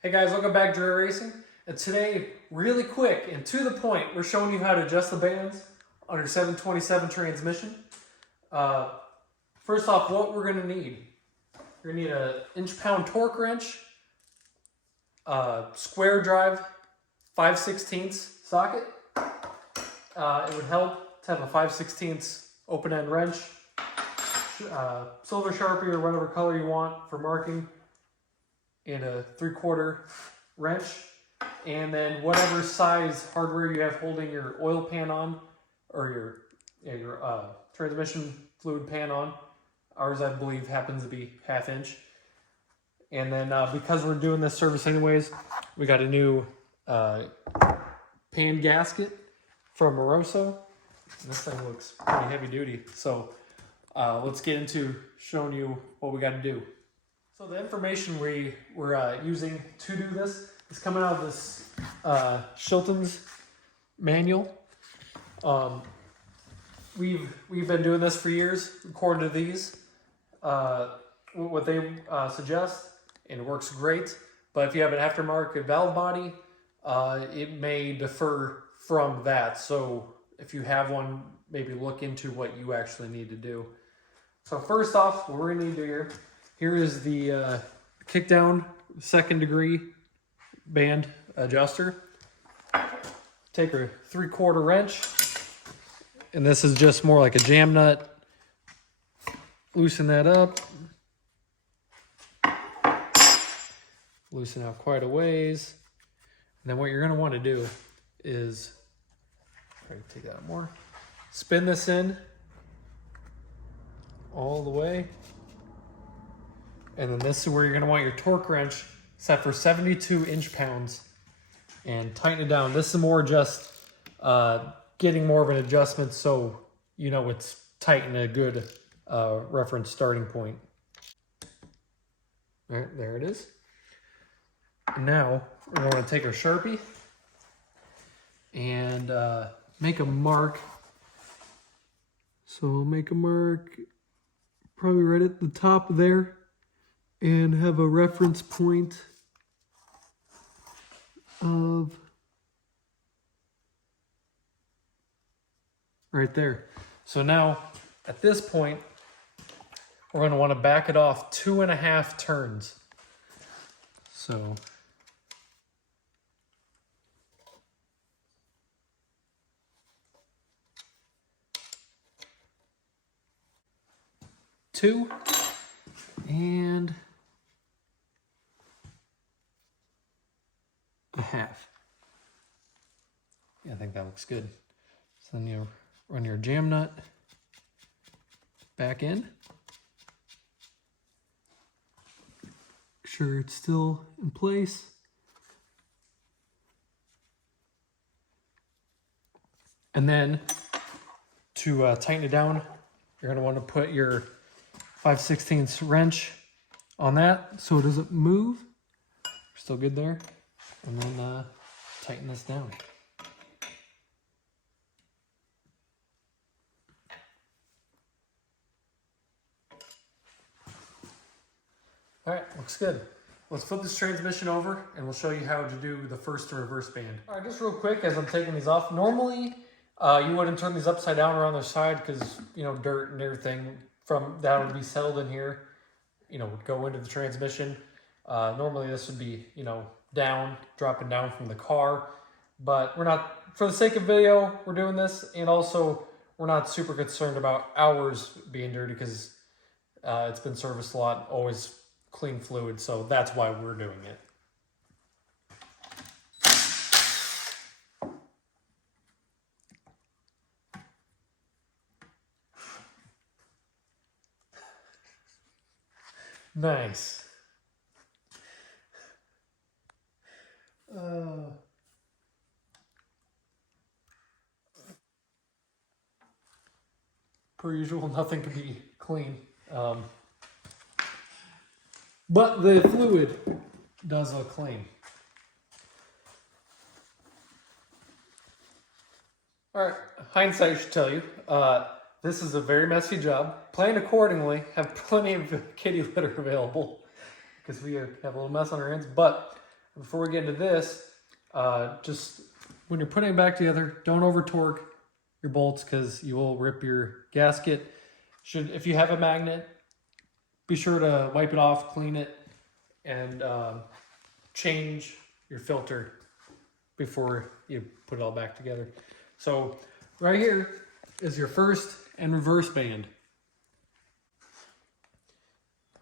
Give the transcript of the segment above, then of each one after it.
Hey guys, welcome back to Dry Racing. And today, really quick and to the point, we're showing you how to adjust the bands on your 727 transmission. First off, what we're going to need. You're going to need an inch-pound torque wrench, square drive, 5/16 socket. It would help to have a 5/16 open-end wrench, silver Sharpie or whatever color you want for marking, and a 3/4 wrench, and then whatever size hardware you have holding your oil pan on, or your transmission fluid pan on. Ours, I believe, happens to be 1/2 inch. And then because we're doing this service anyways, we got a new pan gasket from Moroso. And this thing looks pretty heavy duty. So let's get into showing you what we got to do. So the information we're using to do this is coming out of this Shilton's manual. We've been doing this for years, according to these, what they suggest, and it works great. But if you have an aftermarket valve body, it may differ from that. So if you have one, maybe look into what you actually need to do. So first off, what we're gonna need to do here is the kickdown 2nd degree band adjuster. Take our 3/4 wrench, and this is just more like a jam nut. Loosen that up. Loosen out quite a ways. And then what you're gonna want to do is, try to take that out more, spin this in all the way. And then this is where you're going to want your torque wrench set for 72 inch-pounds and tighten it down. This is more just getting more of an adjustment so you know it's tight and a good reference starting point. All right, there it is. Now we're going to take our Sharpie and make a mark. So make a mark probably right at the top there, and have a reference point of right there. So now at this point, we're going to want to back it off 2.5 turns. So two and 1/2. Yeah, I think that looks good. So then you run your jam nut back in. Make sure it's still in place. And then to tighten it down, you're going to want to put your 5/16 wrench on that so it doesn't move. Still good there. And then tighten this down. All right, looks good. Let's flip this transmission over and we'll show you how to do the first and reverse band. All right, just real quick as I'm taking these off. Normally, you wouldn't turn these upside down or on their side because, you know, dirt and everything from that would be settled in here, you know, would go into the transmission. Normally this would be, you know, down, dropping down from the car, but we're not, for the sake of video, we're doing this, and also we're not super concerned about ours being dirty because it's been serviced a lot, always clean fluid, so that's why we're doing it. Nice. Per usual, nothing can be clean. But the fluid does look clean. All right, hindsight should tell you, this is a very messy job. Plan accordingly, have plenty of kitty litter available because we have a little mess on our hands, but before we get into this, just when you're putting it back together, don't over torque your bolts because you will rip your gasket. If you have a magnet, be sure to wipe it off, clean it, and change your filter before you put it all back together. So right here is your first and reverse band.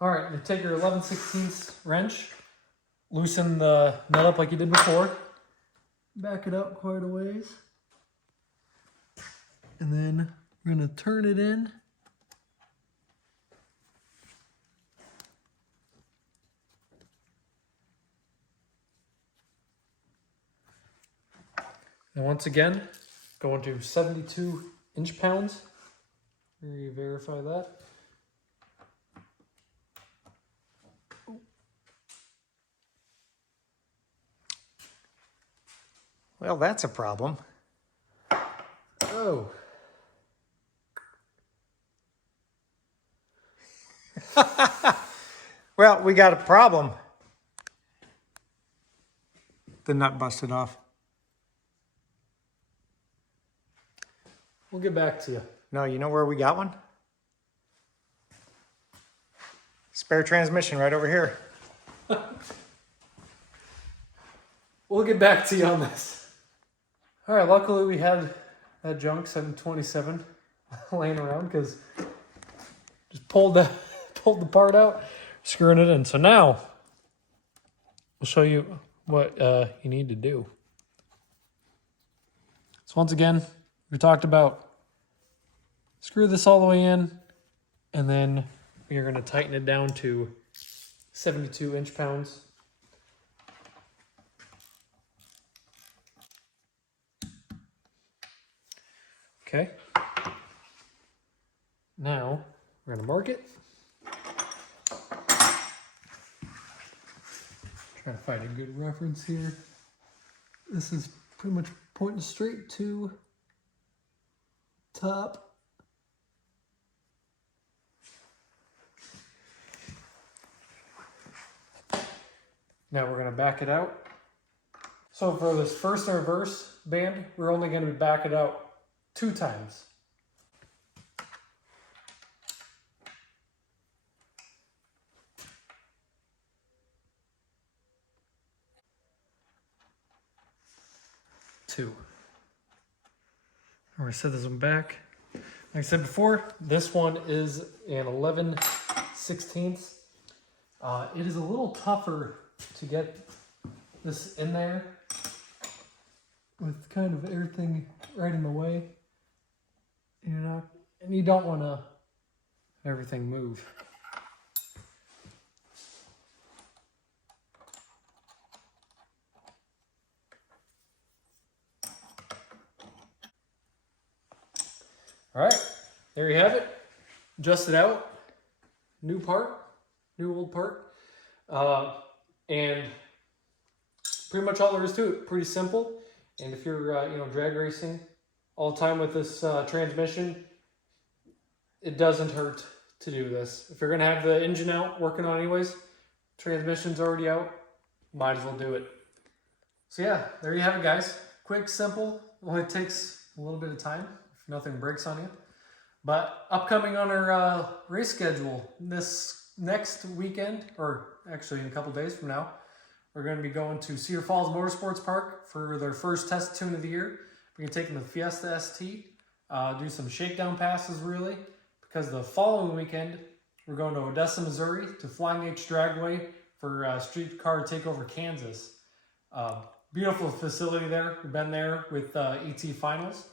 All right, you take your 11/16 wrench, loosen the nut up like you did before, back it up quite a ways, and then we're gonna turn it in. And once again, going to 72 inch-pounds. Verify that. Well, that's a problem. Oh. Well, we got a problem. The nut busted off. We'll get back to you. No, you know where we got one? Spare transmission right over here. We'll get back to you on this. All right, luckily we had that junk 727 laying around because just pulled the part out, screwing it in. So now we'll show you what you need to do. So once again, we talked about screw this all the way in, and then you're going to tighten it down to 72 inch-pounds. Okay. Now we're going to mark it. Trying to find a good reference here. This is pretty much pointing straight to top. Now we're going to back it out. So for this first and reverse band, we're only going to back it out 2 times. Two. I'm going to set this one back. Like I said before, this one is an 11/16. It is a little tougher to get this in there with kind of everything right in the way. And you don't want to everything move. All right, there you have it. Adjust it out. New part, new old part. And pretty much all there is to it. Pretty simple. And if you're drag racing all the time with this transmission, it doesn't hurt to do this. If you're gonna have the engine out working on anyways, transmission's already out, might as well do it. So yeah, there you have it, guys. Quick, simple, only takes a little bit of time if nothing breaks on you. But upcoming on our race schedule this next weekend, or actually in a couple days from now, we're going to be going to Cedar Falls Motorsports Park for their first test tune of the year. We're going to take them to Fiesta ST, do some shakedown passes really, because the following weekend we're going to Odessa, Missouri to Flying H Dragway for Streetcar Takeover Kansas. Beautiful facility there. We've been there with ET Finals.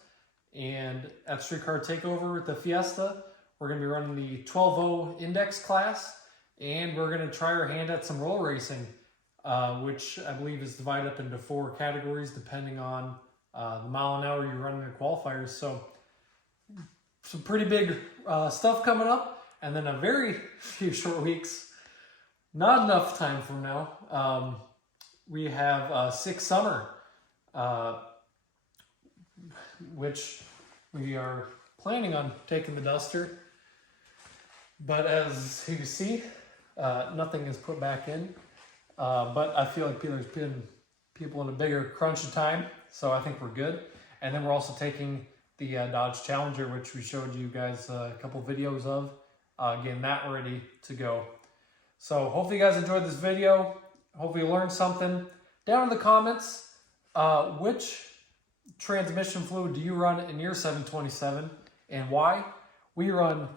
And at Streetcar Takeover with the Fiesta, we're going to be running the 12.0 index class, and we're going to try our hand at some roll racing, which I believe is divided up into 4 categories depending on the mile an hour you're running the qualifiers. So some pretty big stuff coming up, and then a very few short weeks, not enough time from now, we have 6 Summer, which we are planning on taking the Duster, but as you can see, nothing is put back in. But I feel like there's been people in a bigger crunch of time, so I think we're good. And then we're also taking the Dodge Challenger, which we showed you guys a couple videos of, getting that ready to go. So hopefully you guys enjoyed this video. Hopefully you learned something. Down in the comments, which transmission fluid do you run in your 727 and why? We run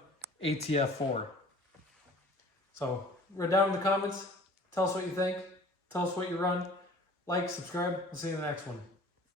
ATF4. So write down in the comments. Tell us what you think. Tell us what you run. Like, subscribe. We'll see you in the next one.